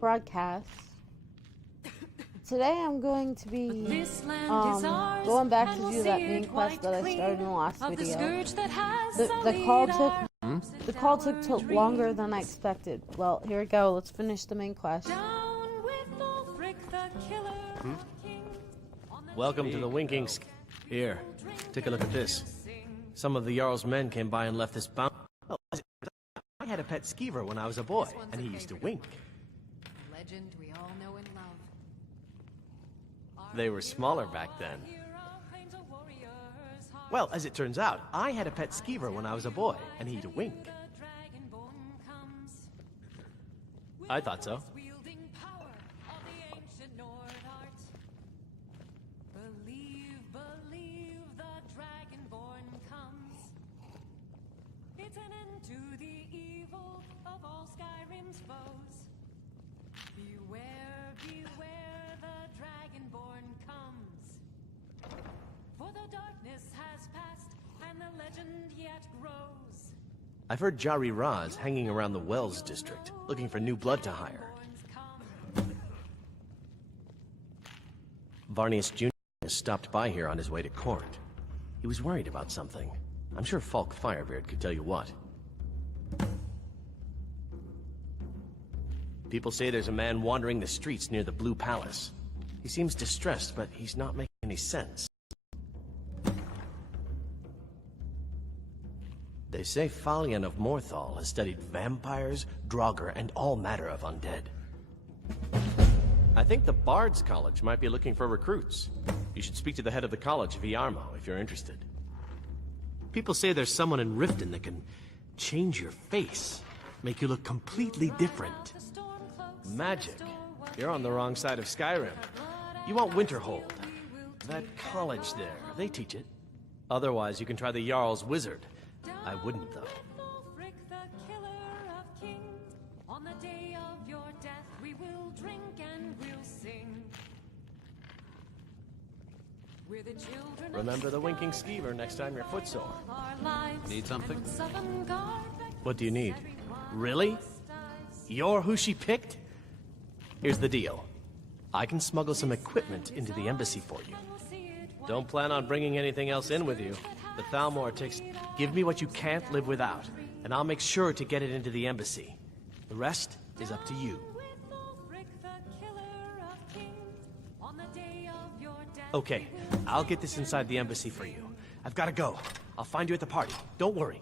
broadcast. Today I'm going to be going back to do that main quest that I started in the last video. The call took longer than I expected. Well, here we go. Let's finish the main quest. Welcome to the Winking Here, take a look at this. Some of the Jarl's men came by and left this bounty. Oh, I had a pet skeever when I was a boy, and he used to wink. Legend we all know and love. They were smaller back then. Well, as it turns out, I had a pet skeever when I was a boy, and he used to wink. I thought so. It's an end to the evil of all Skyrim's foes. Beware, beware, the Dragonborn comes. For the darkness has passed, and the legend yet grows. I've heard Jari Ra's hanging around the Wells district, looking for new blood to hire. Varnius Jr. stopped by here on his way to court. He was worried about something. I'm sure Falk Firebeard could tell you what. People say there's a man wandering the streets near the Blue Palace. He seems distressed, but he's not making any sense. They say Falion of Morthal has studied vampires, Draugr, and all matter of undead. I think the Bard's College might be looking for recruits. You should speak to the head of the college, Viarmo, if you're interested. People say there's someone in Riften that can change your face, make you look completely different. Magic. You're on the wrong side of Skyrim. You want Winterhold. That college there, they teach it. Otherwise, you can try the Jarl's Wizard. I wouldn't, though. On the day of your death, we will drink and we'll sing. We're the children. Remember the Winking Skeever next time you're footsore. Need something? What do you need? Really? You're who she picked? Here's the deal. I can smuggle some equipment into the embassy for you. Don't plan on bringing anything else in with you. The Thalmor takes... Give me what you can't live without, and I'll make sure to get it into the embassy. The rest is up to you. Okay, I'll get this inside the embassy for you. I've got to go. I'll find you at the party. Don't worry.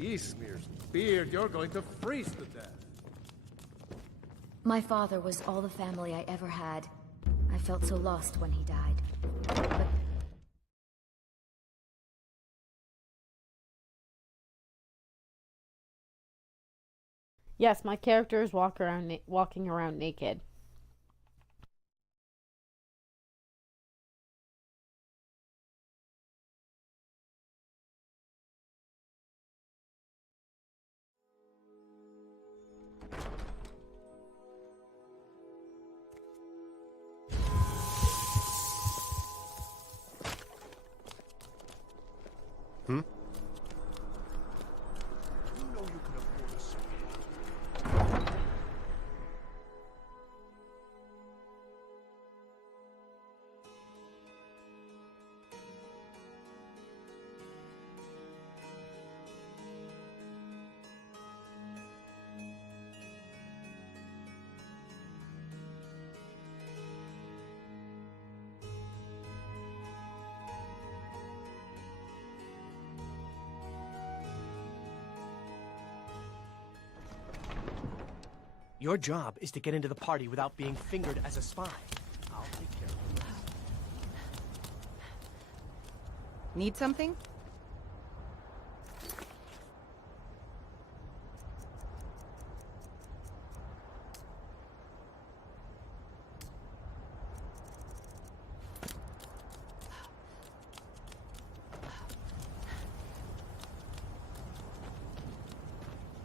He smears beard, you're going to freeze to death. My father was all the family I ever had. I felt so lost when he died. But Yes, my character is walking around naked. Hmm? Your job is to get into the party without being fingered as a spy. I'll take care of it. Need something?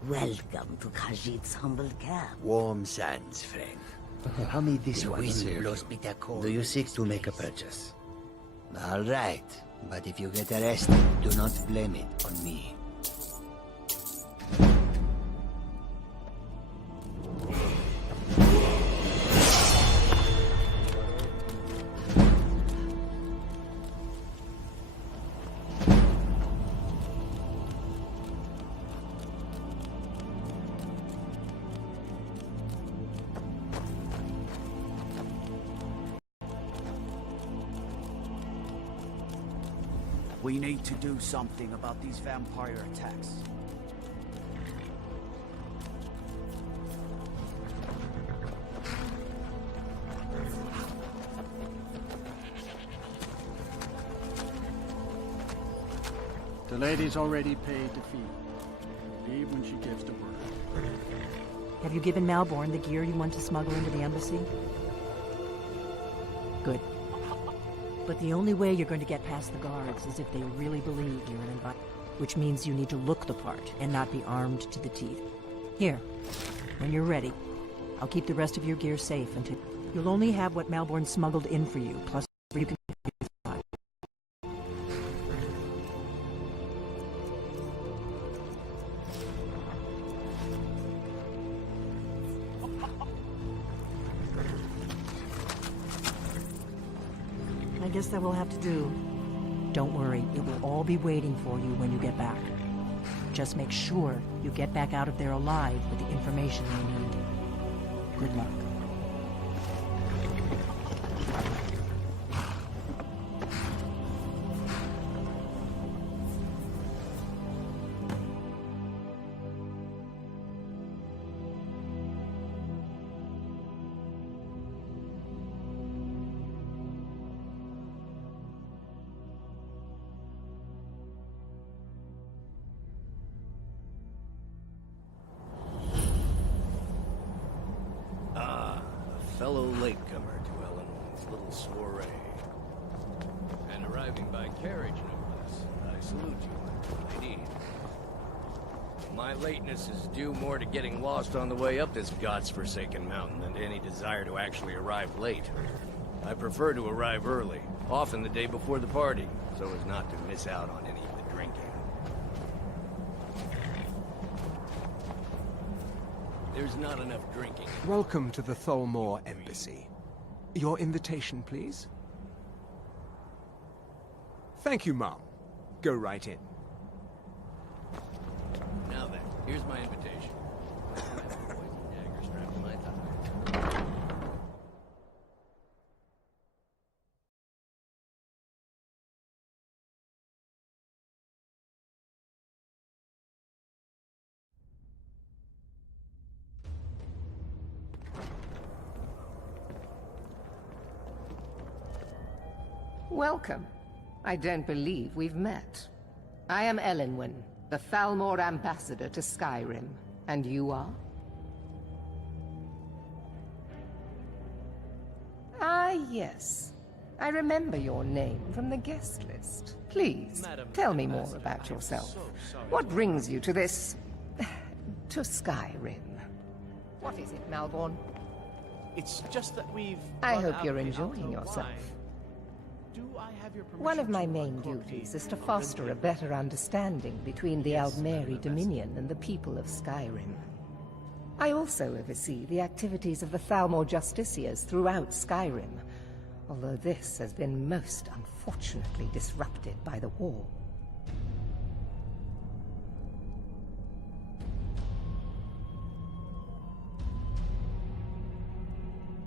Welcome to Khajiit's humble camp. Warm sands, friend. How may this The one wind serve blows you? bitter cold. Do you seek to make a purchase? All right, but if you get arrested, do not blame it on me. We need to do something about these vampire attacks. The lady's already paid the fee. Leave when she gives the word. Have you given Malborn the gear you want to smuggle into the embassy? Good. But the only way you're going to get past the guards is if they really believe you're an invite, which means you need to look the part and not be armed to the teeth. Here, when you're ready, I'll keep the rest of your gear safe until you'll only have what Malborn smuggled in for you, plus you can. I guess that will have to do. Don't worry, it will all be waiting for you when you get back. Just make sure you get back out of there alive with the information you need. Good luck. Fellow latecomer to Ellen's little soiree. And arriving by carriage, no less. I salute you, lady. My lateness is due more to getting lost on the way up this god's-forsaken mountain than to any desire to actually arrive late. I prefer to arrive early, often the day before the party, so as not to miss out on any of the drinking. There's not enough drinking. Welcome to the Tholmor Embassy. Your invitation, please? Thank you, Mom. Go right in. Now then, here's my invitation. Welcome. I don't believe we've met. I am Elenwen, the Thalmor ambassador to Skyrim. And you are? Ah, yes. I remember your name from the guest list. Please, tell me more about yourself. What brings you to this... to Skyrim? What is it, Malborn? It's just that we've... I hope you're enjoying yourself. One of my main duties is to foster a better understanding between the Aldmeri Dominion and the people of Skyrim. I also oversee the activities of the Thalmor Justiciars throughout Skyrim, although this has been most unfortunately disrupted by the war.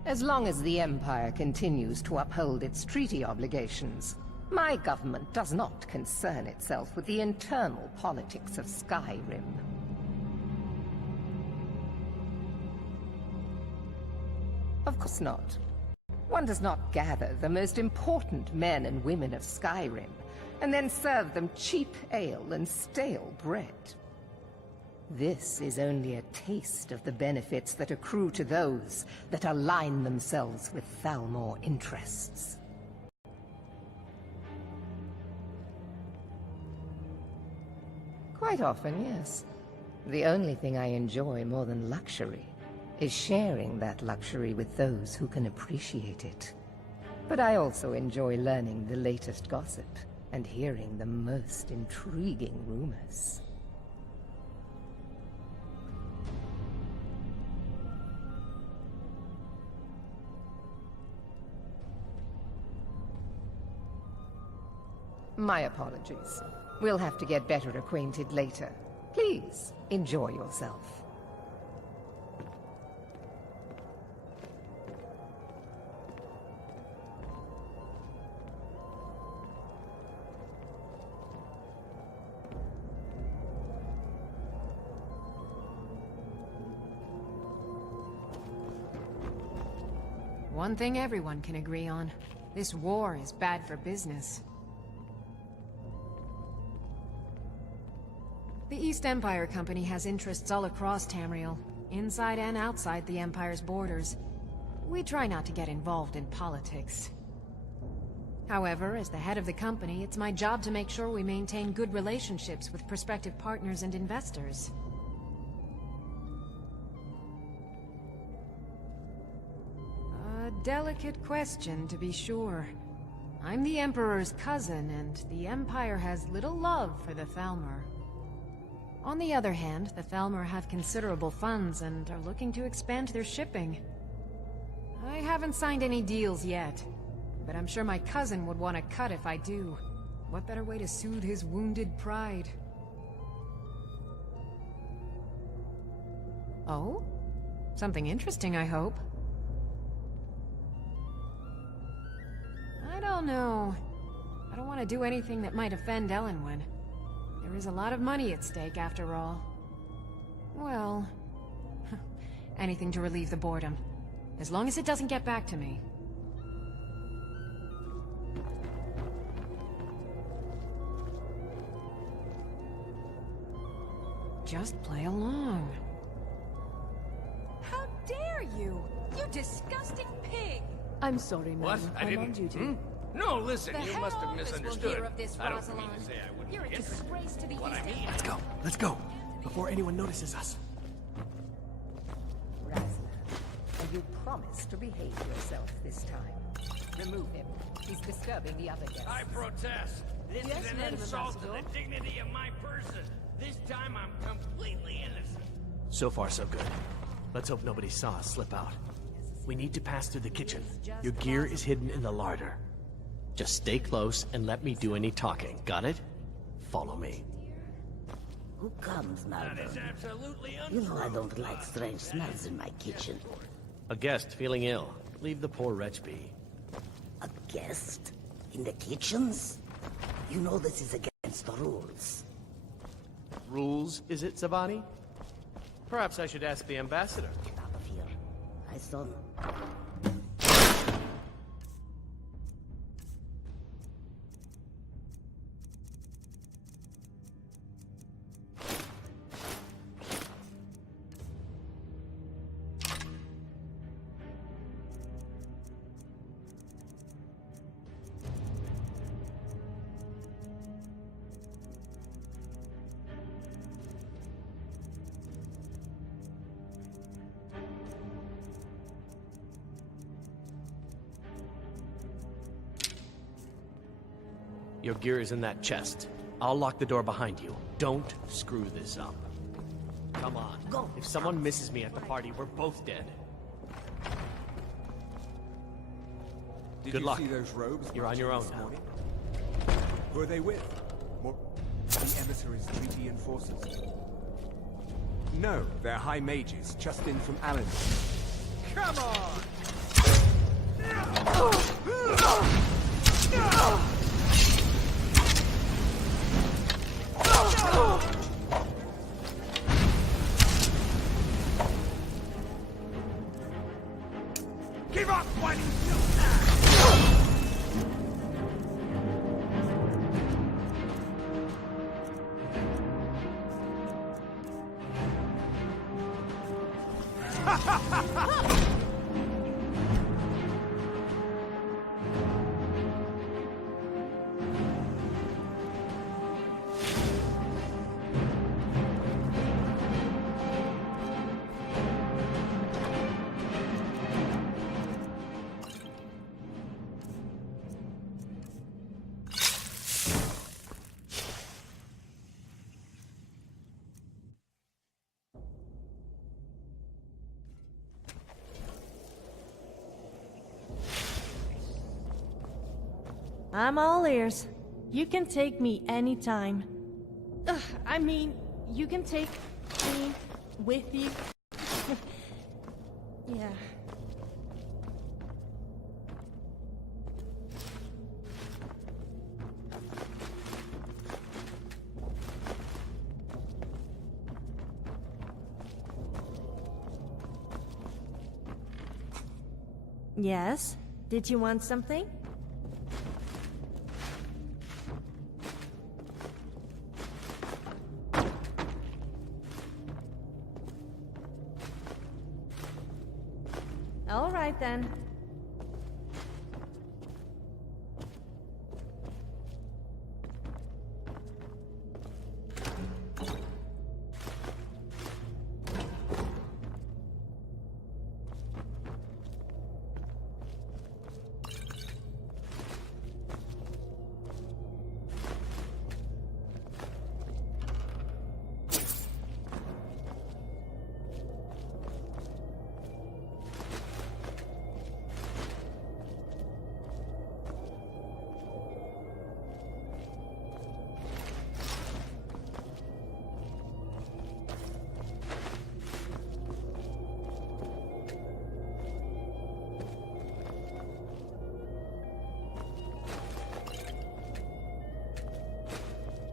As long as the Empire continues to uphold its treaty obligations, my government does not concern itself with the internal politics of Skyrim. Of course not. One does not gather the most important men and women of Skyrim, and then serve them cheap ale and stale bread. This is only a taste of the benefits that accrue to those that align themselves with Thalmor interests. Quite often, yes. The only thing I enjoy more than luxury is sharing that luxury with those who can appreciate it. But I also enjoy learning the latest gossip and hearing the most intriguing rumors. My apologies. We'll have to get better acquainted later. Please, enjoy yourself. One thing everyone can agree on. This war is bad for business. The East Empire Company has interests all across Tamriel, inside and outside the Empire's borders. We try not to get involved in politics. However, as the head of the company, it's my job to make sure we maintain good relationships with prospective partners and investors. A delicate question, to be sure. I'm the Emperor's cousin, and the Empire has little love for the Thalmor. On the other hand, the Thalmor have considerable funds and are looking to expand their shipping. I haven't signed any deals yet, but I'm sure my cousin would want a cut if I do. What better way to soothe his wounded pride? Oh? Something interesting, I hope. I don't know. I don't want to do anything that might offend Elenwen. There is a lot of money at stake, after all. Well... anything to relieve the boredom. As long as it doesn't get back to me. Just play along. How dare you! You disgusting pig! I'm sorry, ma'am. What? I I'm didn't... on duty. No, listen, The you head must have office will misunderstood. hear of this, I don't mean Rosalind. to say I wouldn't You're a be interested. disgrace to the What East I mean... End. Let's go. Let's go. Before anyone notices us. Razlan, you promise to behave yourself this time. Remove him. He's disturbing the other guests. I protest. This Yes, is an Madam insult to Ambassador. the dignity of my person. This time I'm completely innocent. So far, so good. Let's hope nobody saw us slip out. We need to pass through the kitchen. Your gear is hidden in the larder. Just stay close and let me do any talking. Got it? Follow me. Who comes, That is Malcolm? absolutely You know I don't like strange smells in my kitchen. A guest feeling ill. Leave the poor wretch be. A guest? In the kitchens? You know this is against the rules. Rules, is it, Zabani? Perhaps I should ask the ambassador. Get out of here. My son. Your gear is in that chest. I'll lock the door behind you. Don't screw this up. Come on. Go. If someone misses me at the party, we're both dead. Did Good you luck. see those robes? You're on your own this now. morning? Who are they with? More... The emissaries' treaty enforcers? No, they're high mages, just in from Alan. Come on! Give up when you still I'm all ears. You can take me anytime. I mean, you can take me with you. Yeah. Yes? Did you want something? All right then.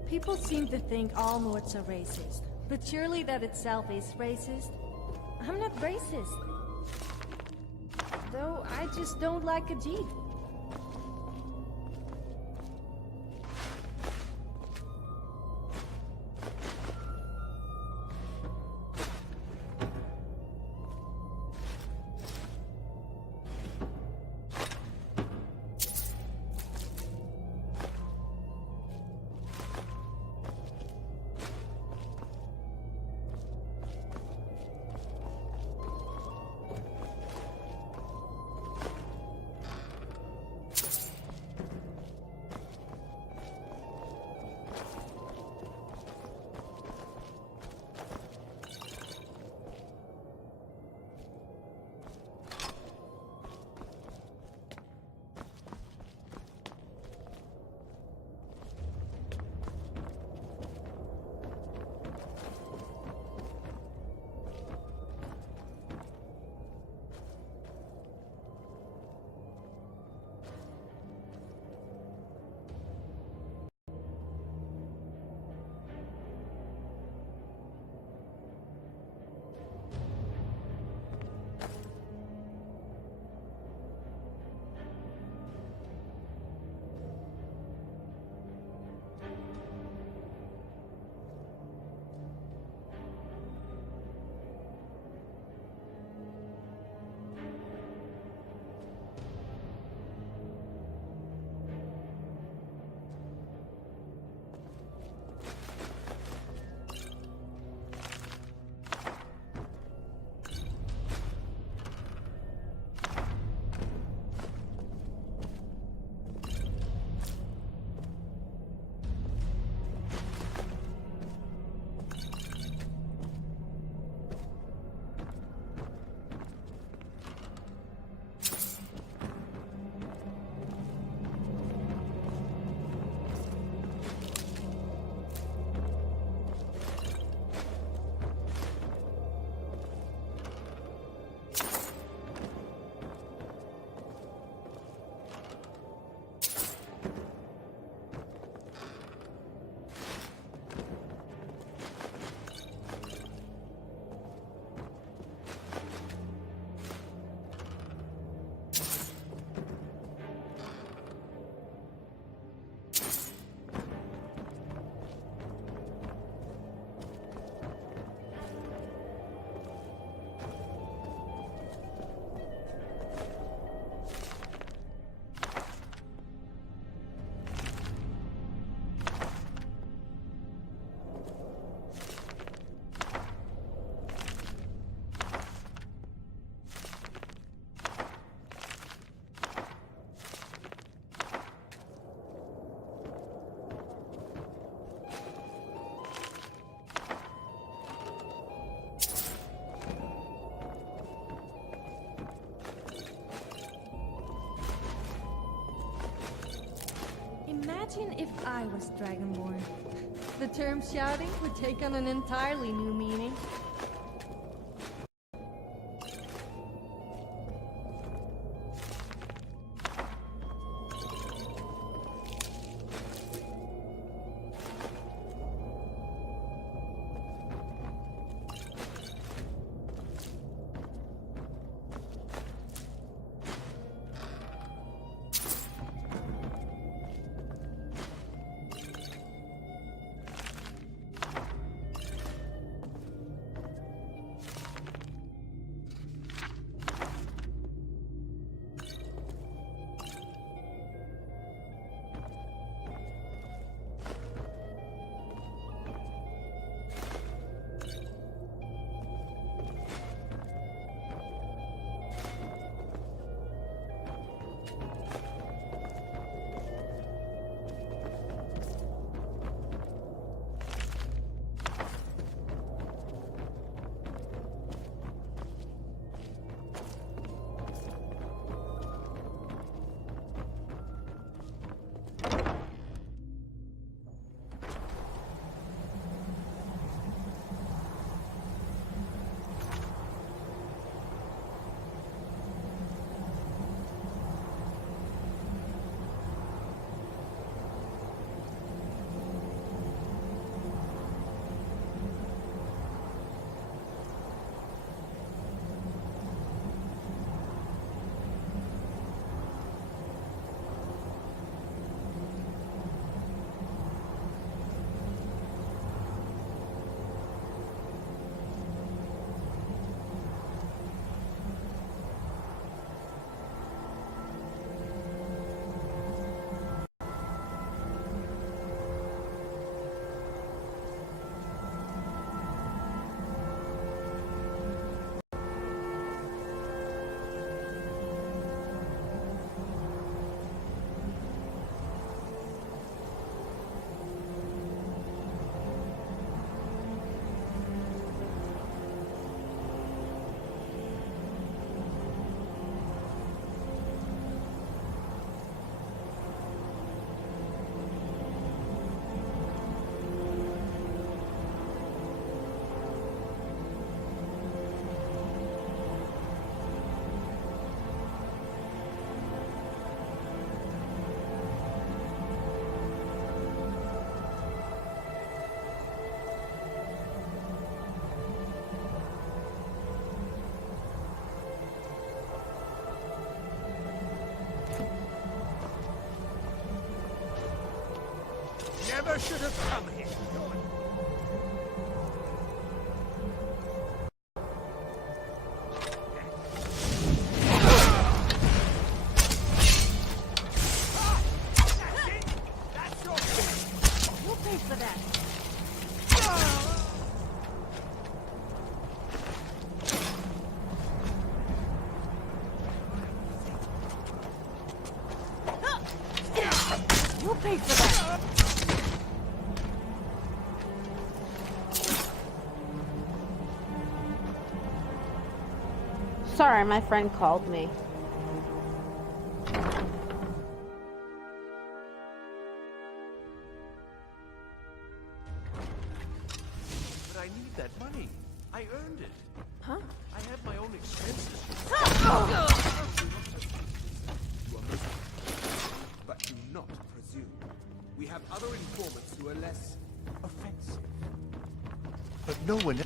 People seem to think all Nords are racist, but surely that itself is racist. I'm not racist. Though I just don't like a Jeep. if I was Dragonborn. The term shouting would take on an entirely new meaning. Never should have come here. We'll pay for that. We'll pay for that. Sorry, my friend called me. But I need that money. I earned it. Huh? I have my own expenses. You are most, but do not presume. We have other informants who are less offensive. But no one...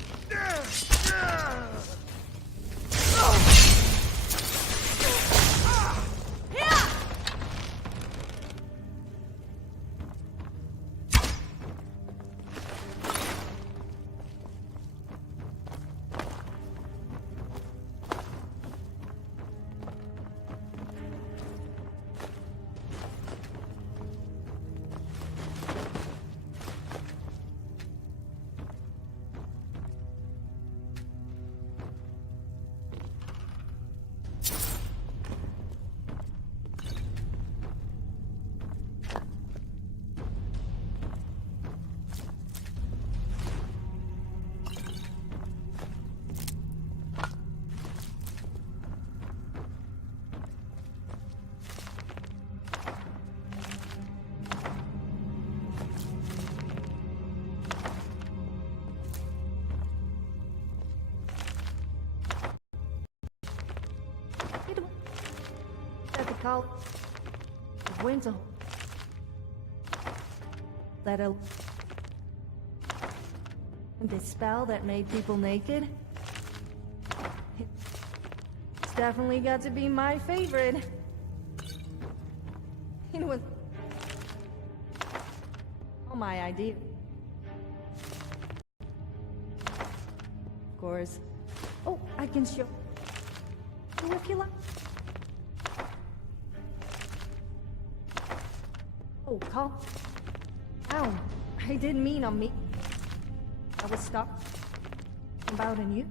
call winter. The spell that made people naked. It's definitely got to be my favorite. It was all my idea. Of course. Oh, I can show you if you like. Oh, call. Ow, I didn't mean on me. I was stopped about on you.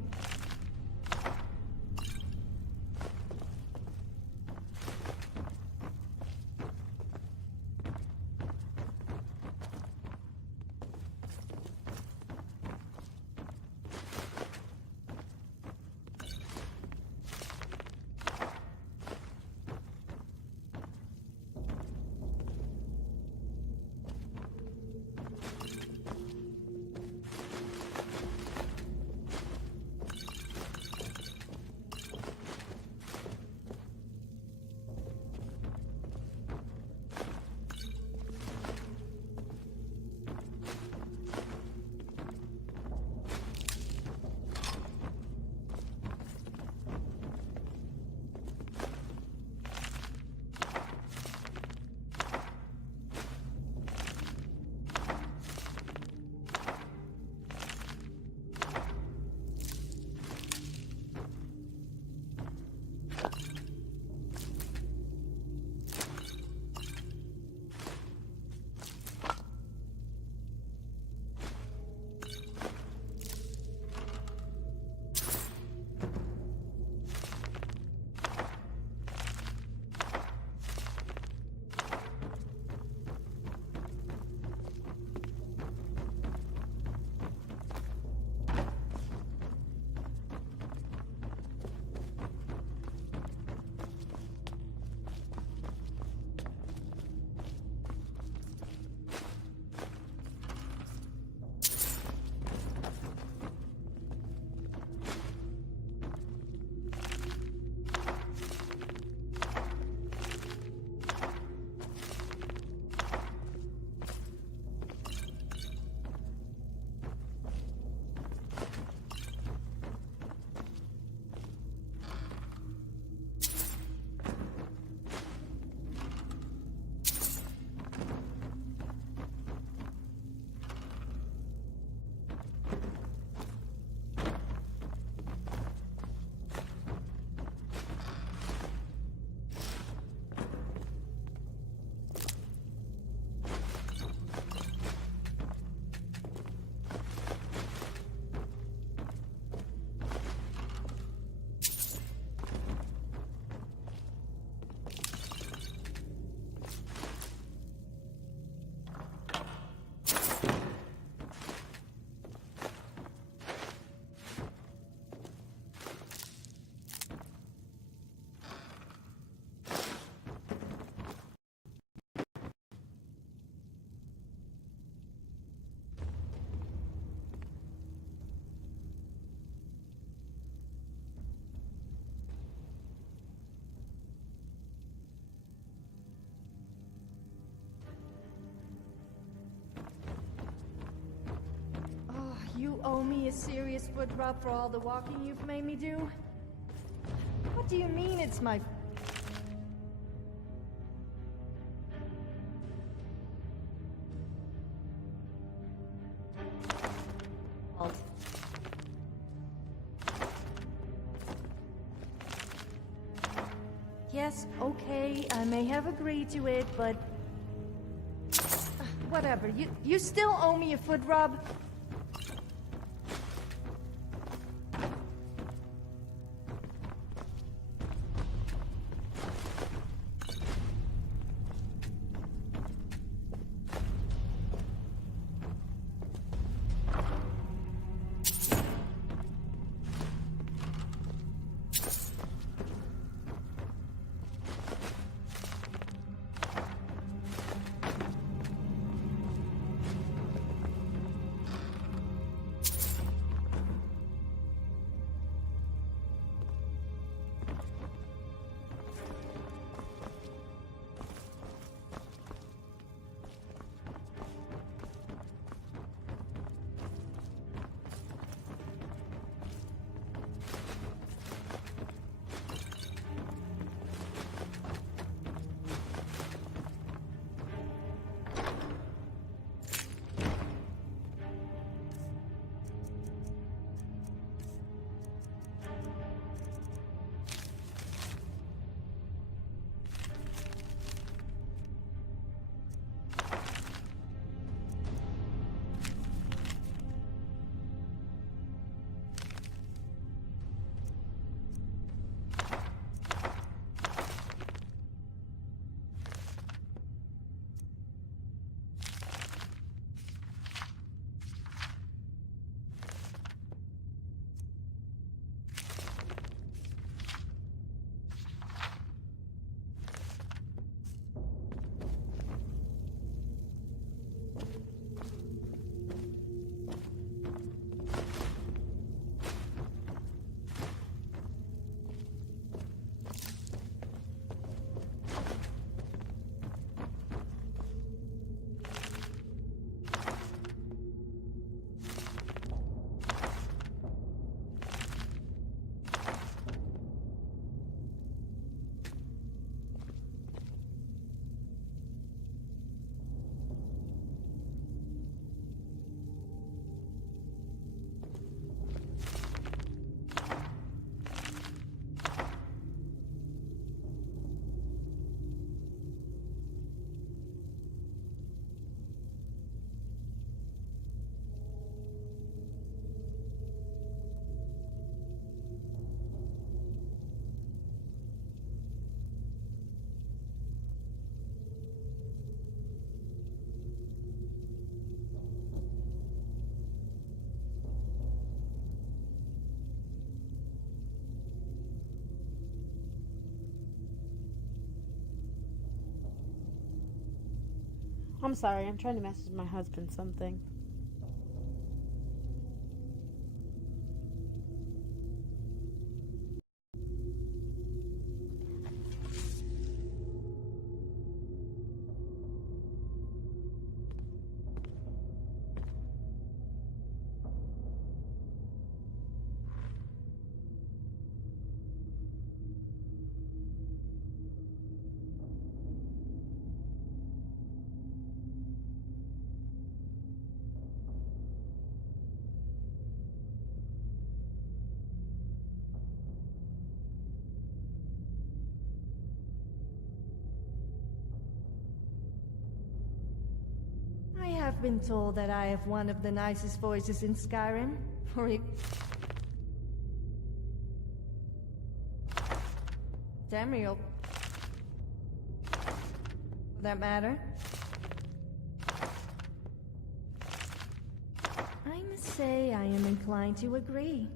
You owe me a serious foot rub for all the walking you've made me do? What do you mean it's my fault? Yes, okay, I may have agreed to it, but whatever. You still owe me a foot rub? I'm sorry, I'm trying to message my husband something. I have been told that I have one of the nicest voices in Skyrim. Tamriel. For that matter. I must say I am inclined to agree.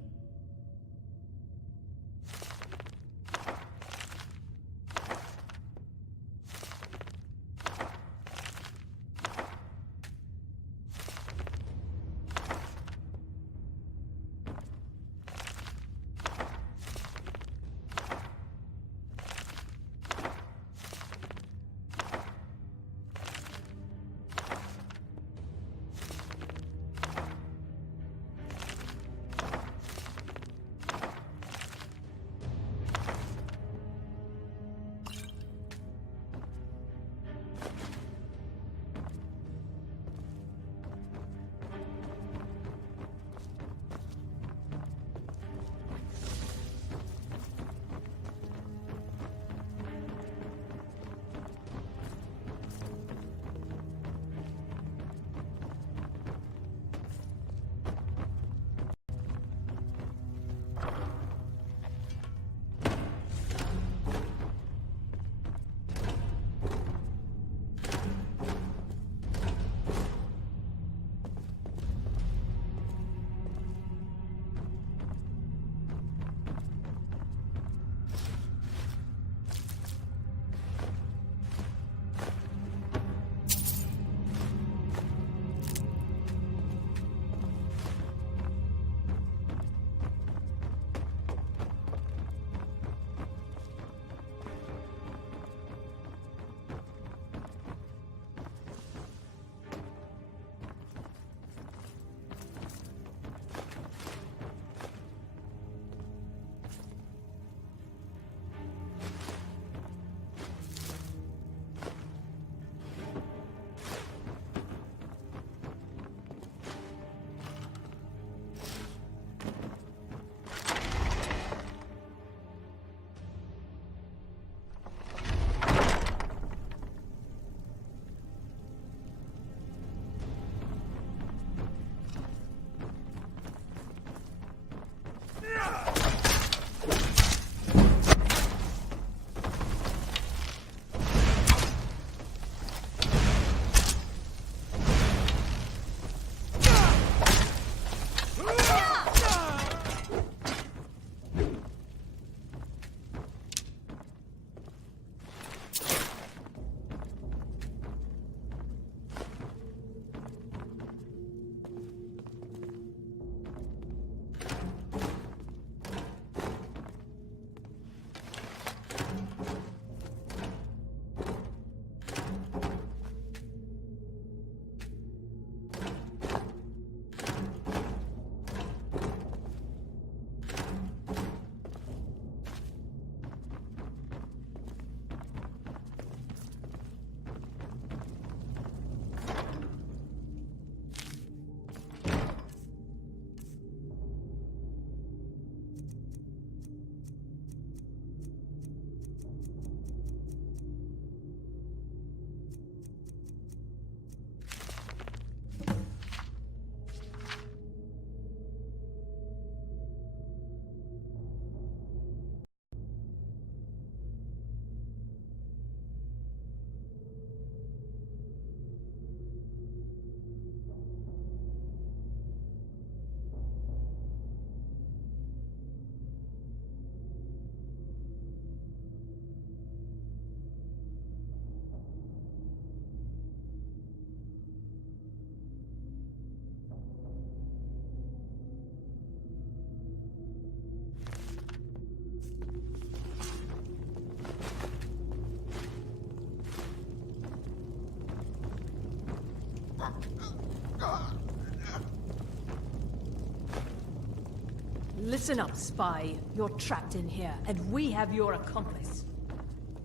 Listen up, spy. You're trapped in here, and we have your accomplice.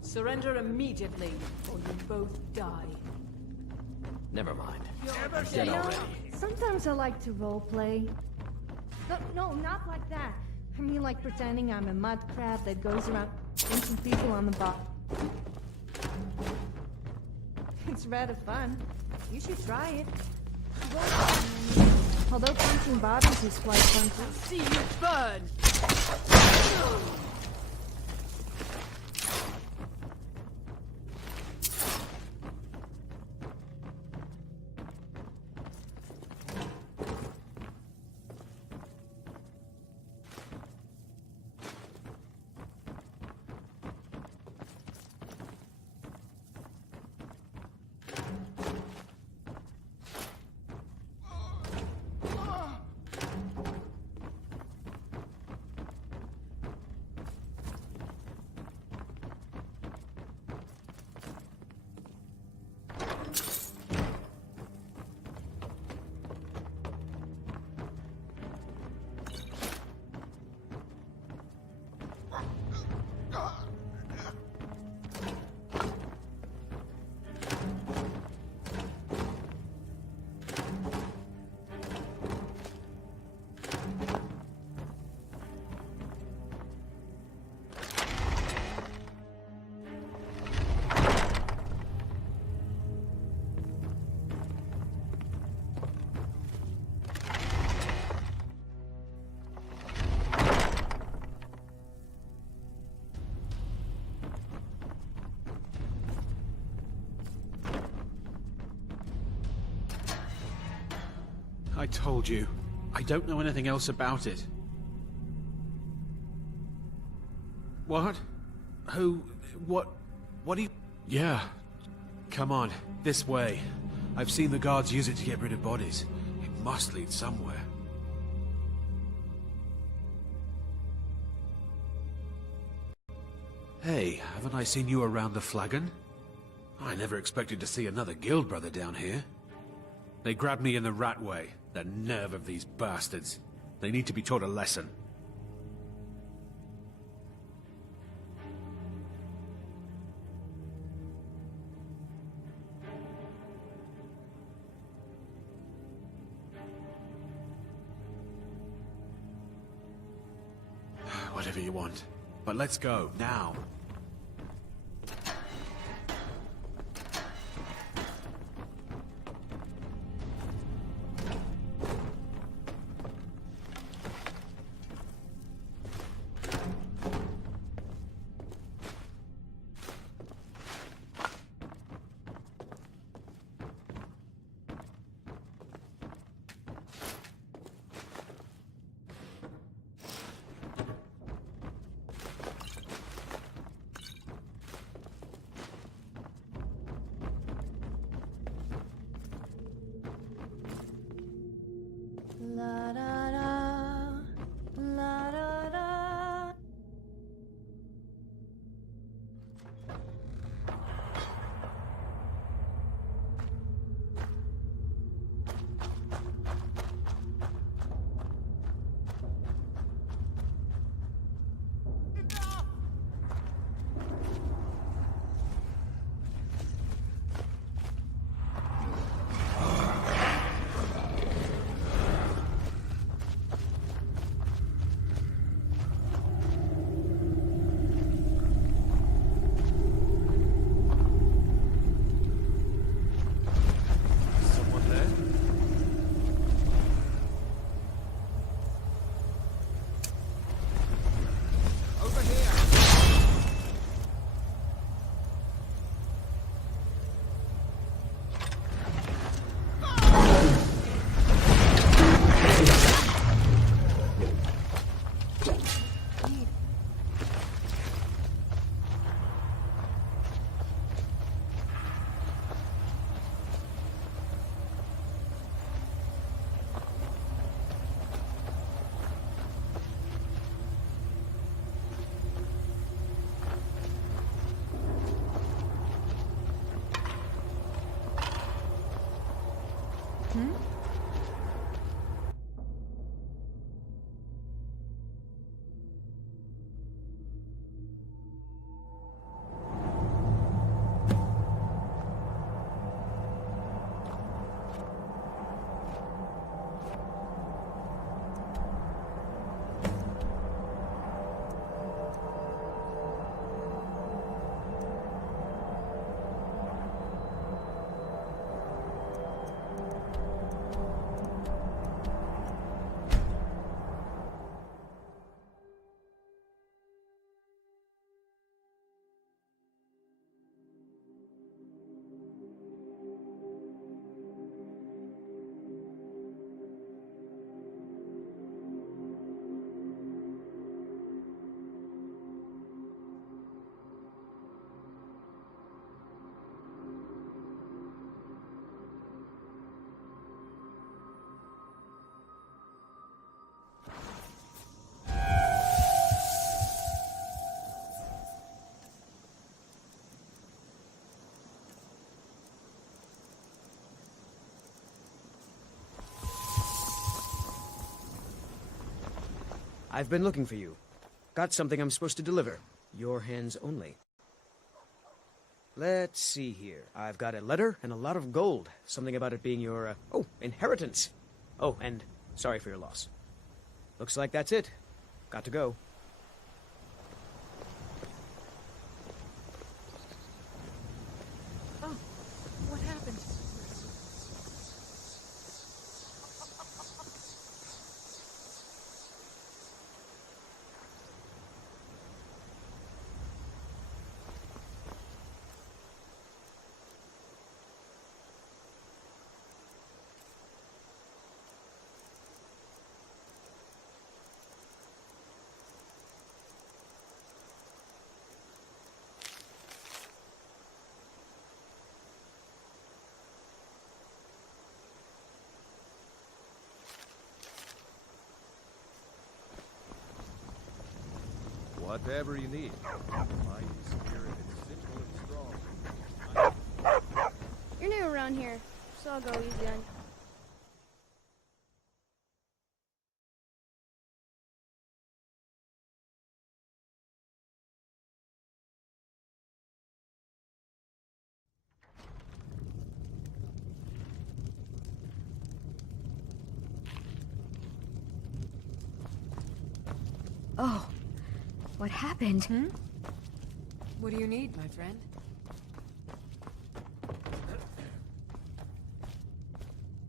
Surrender immediately, or you both die. Never mind. You know, sometimes I like to roleplay. No, not like that. I mean like pretending I'm a mud crab that goes around punching people on the butt. It's rather fun. You should try it. Although punching bodies is quite fun too. See you burn! I told you. I don't know anything else about it. What? Who? What do you... Yeah. Come on, this way. I've seen the guards use it to get rid of bodies. It must lead somewhere. Hey, haven't I seen you around the flagon? I never expected to see another guild brother down here. They grabbed me in the rat way. The nerve of these bastards. They need to be taught a lesson. Whatever you want. But let's go, now. I've been looking for you. Got something I'm supposed to deliver. Your hands only. Let's see here. I've got a letter and a lot of gold. Something about it being your, inheritance. Oh, and sorry for your loss. Looks like that's it. Got to go. Oh, what happened? Whatever you need. My spirit is simple and strong. You're new around here, so I'll go easy on you. Oh, what happened? What do you need, my friend?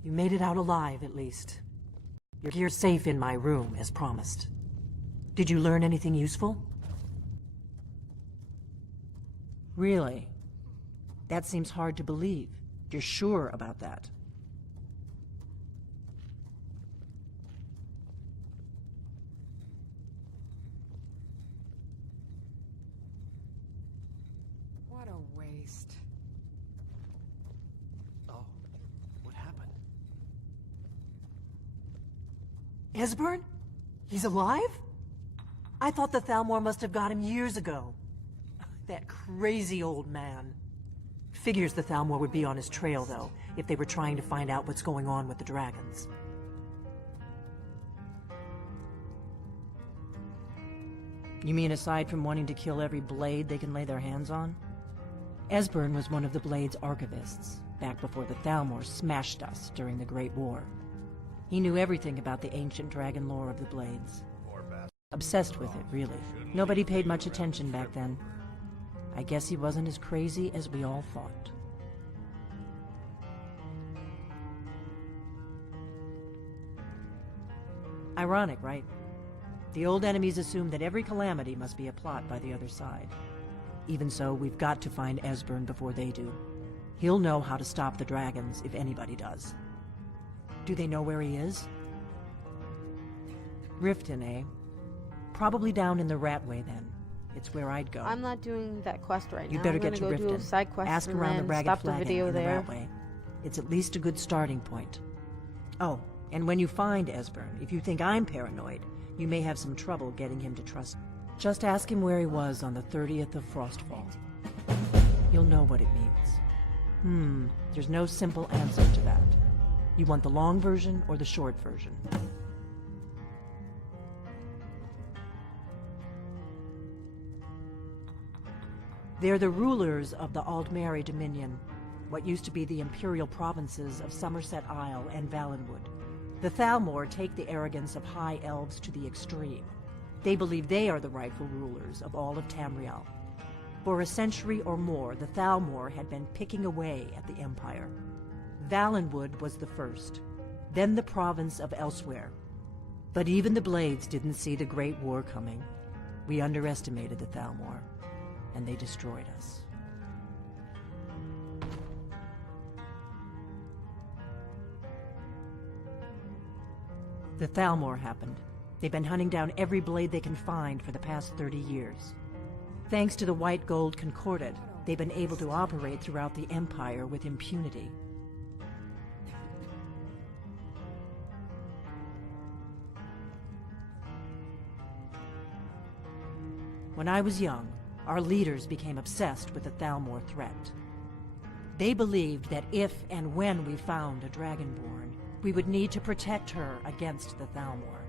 You made it out alive, at least. Your gear's safe in my room, as promised. Did you learn anything useful? Really? That seems hard to believe. You're sure about that? What a waste. Oh, what happened? Esbern? He's alive? I thought the Thalmor must have got him years ago. That crazy old man. Figures the Thalmor would be on his trail, though, if they were trying to find out what's going on with the dragons. You mean aside from wanting to kill every blade they can lay their hands on? Esbern was one of the Blade's archivists, back before the Thalmor smashed us during the Great War. He knew everything about the ancient dragon lore of the Blades. Obsessed with it, really. Nobody paid much attention back then. I guess he wasn't as crazy as we all thought. Ironic, right? The old enemies assume that every calamity must be a plot by the other side. Even so, we've got to find Esbern before they do. He'll know how to stop the dragons, if anybody does. Do they know where he is? Riften, eh? Probably down in the Ratway, then. It's where I'd go. I'm not doing that quest right now. You'd better I'm get to gonna go Riften. do a side quest Ask and around the then Ragged stop the Flagon video in there. the Ratway. It's at least a good starting point. Oh, and when you find Esbern, if you think I'm paranoid, you may have some trouble getting him to trust me. Just ask him where he was on the 30th of Frostfall. You'll know what it means. There's no simple answer to that. You want the long version or the short version? They're the rulers of the Aldmeri Dominion, what used to be the imperial provinces of Somerset Isle and Valenwood. The Thalmor take the arrogance of high elves to the extreme. They believe they are the rightful rulers of all of Tamriel. For a century or more, the Thalmor had been picking away at the Empire. Valenwood was the first, then the province of Elsewhere. But even the Blades didn't see the Great War coming. We underestimated the Thalmor, and they destroyed us. The Thalmor happened. They've been hunting down every blade they can find for the past 30 years. Thanks to the White Gold Concordat, they've been able to operate throughout the Empire with impunity. When I was young, our leaders became obsessed with the Thalmor threat. They believed that if and when we found a Dragonborn, we would need to protect her against the Thalmor.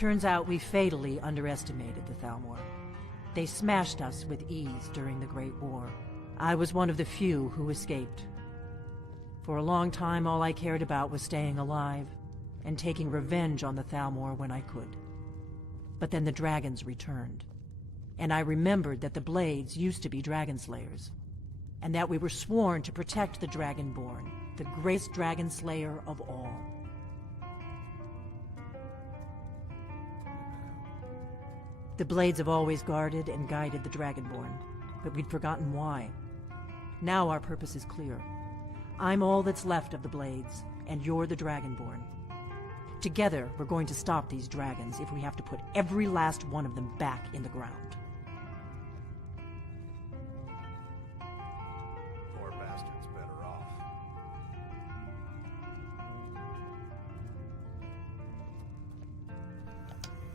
Turns out we fatally underestimated the Thalmor. They smashed us with ease during the Great War. I was one of the few who escaped. For a long time, all I cared about was staying alive and taking revenge on the Thalmor when I could. But then the dragons returned, and I remembered that the Blades used to be dragon slayers, and that we were sworn to protect the Dragonborn, the greatest dragon slayer of all. The Blades have always guarded and guided the Dragonborn, but we'd forgotten why. Now our purpose is clear. I'm all that's left of the Blades, and you're the Dragonborn. Together, we're going to stop these dragons if we have to put every last one of them back in the ground. Poor bastard's better off.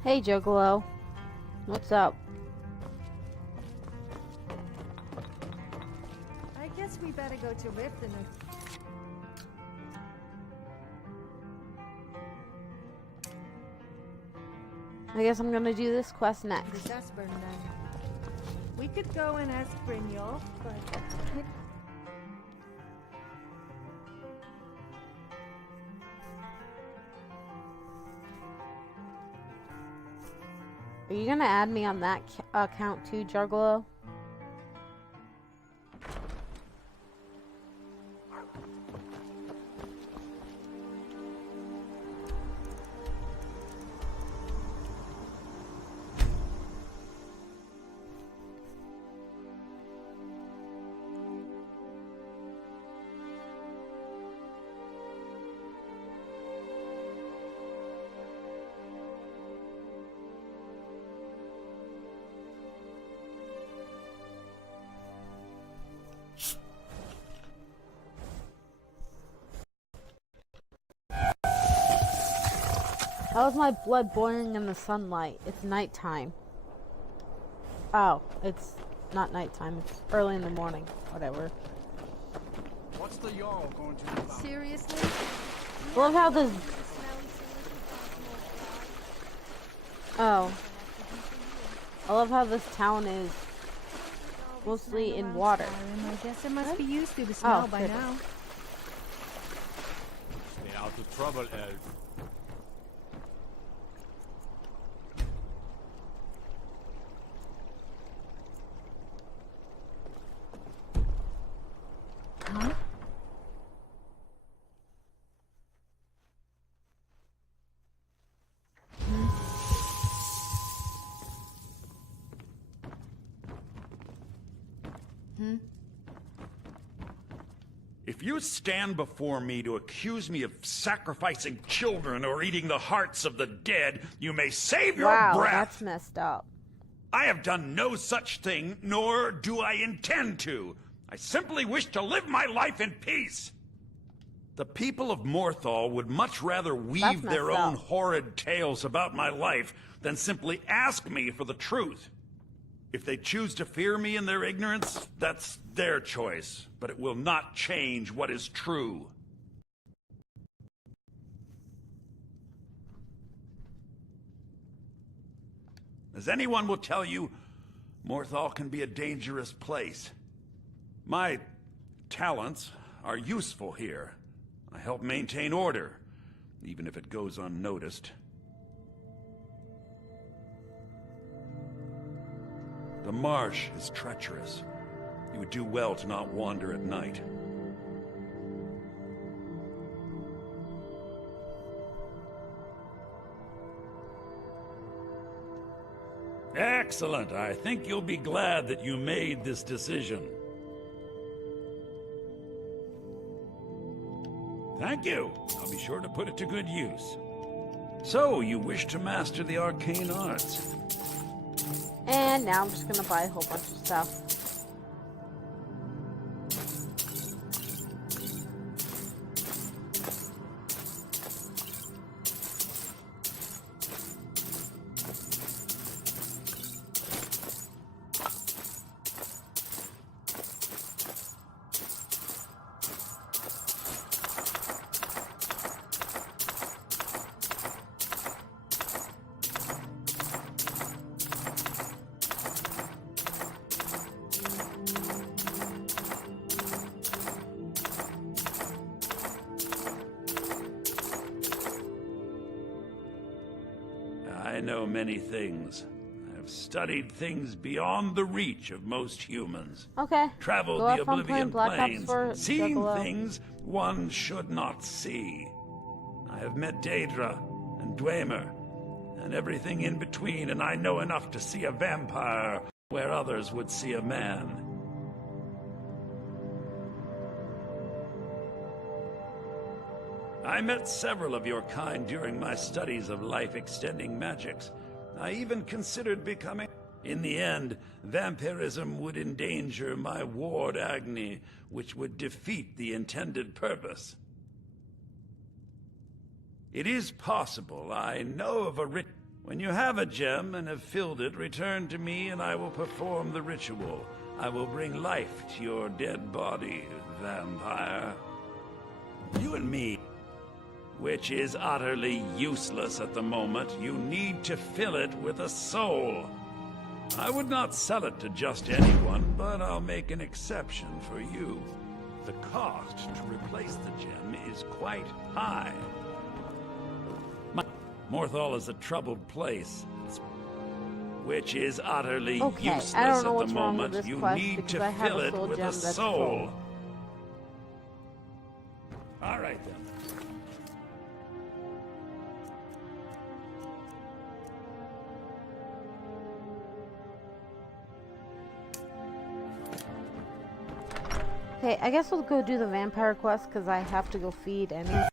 Hey, Juggalo. What's up? I guess we better go to Riften. I guess I'm gonna do this quest next. The dust burn then. We could go and ask Brynjolf, but... Are you gonna add me on that account too, Juggalo? How is my blood boiling in the sunlight? It's nighttime. Oh, it's not nighttime. It's early in the morning. Whatever. What's the Jarl going to do about it? Seriously? I love how this... Oh. I love how this town is mostly in water. I guess it must be used to the smell by perfect. now. Stay out of trouble, elf. Huh? If you stand before me to accuse me of sacrificing children or eating the hearts of the dead, you may save your Wow, breath. that's messed up. I have done no such thing, nor do I intend to. I simply wish to live my life in peace. The people of Morthal would much rather weave their own horrid tales about my life than simply ask me for the truth. If they choose to fear me in their ignorance, that's their choice, but it will not change what is true. As anyone will tell you, Morthal can be a dangerous place. My talents are useful here. I help maintain order, even if it goes unnoticed. The marsh is treacherous. You would do well to not wander at night. Excellent. I think you'll be glad that you made this decision. Thank you. I'll be sure to put it to good use. So, you wish to master the arcane arts? And now I'm just gonna buy a whole bunch of stuff. I know many things. I've studied things beyond the reach of most humans. Okay. Traveled Go the have fun playing Oblivion Black Ops Plains, for seen Juggalo. things one should not see. I have met Daedra and Dwemer, and everything in between, and I know enough to see a vampire where others would see a man. I met several of your kind during my studies of life-extending magics. I even considered becoming... In the end, vampirism would endanger my ward Agni, which would defeat the intended purpose. It is possible. I know of a ritual. When you have a gem and have filled it, return to me and I will perform the ritual. I will bring life to your dead body, vampire. You and me... Which is utterly useless at the moment. You need to fill it with a soul. I would not sell it to just anyone, but I'll make an exception for you. The cost to replace the gem is quite high. Morthal is a troubled place, which is utterly useless I don't know at what's the wrong with moment. this You quest need because to I have fill a it soul with gem a that's soul. full. All right then. Okay, I guess we'll go do the vampire quest because I have to go feed anyway.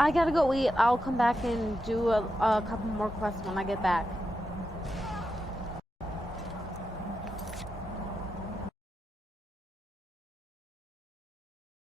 I gotta go eat. I'll come back and do a couple more quests when I get back.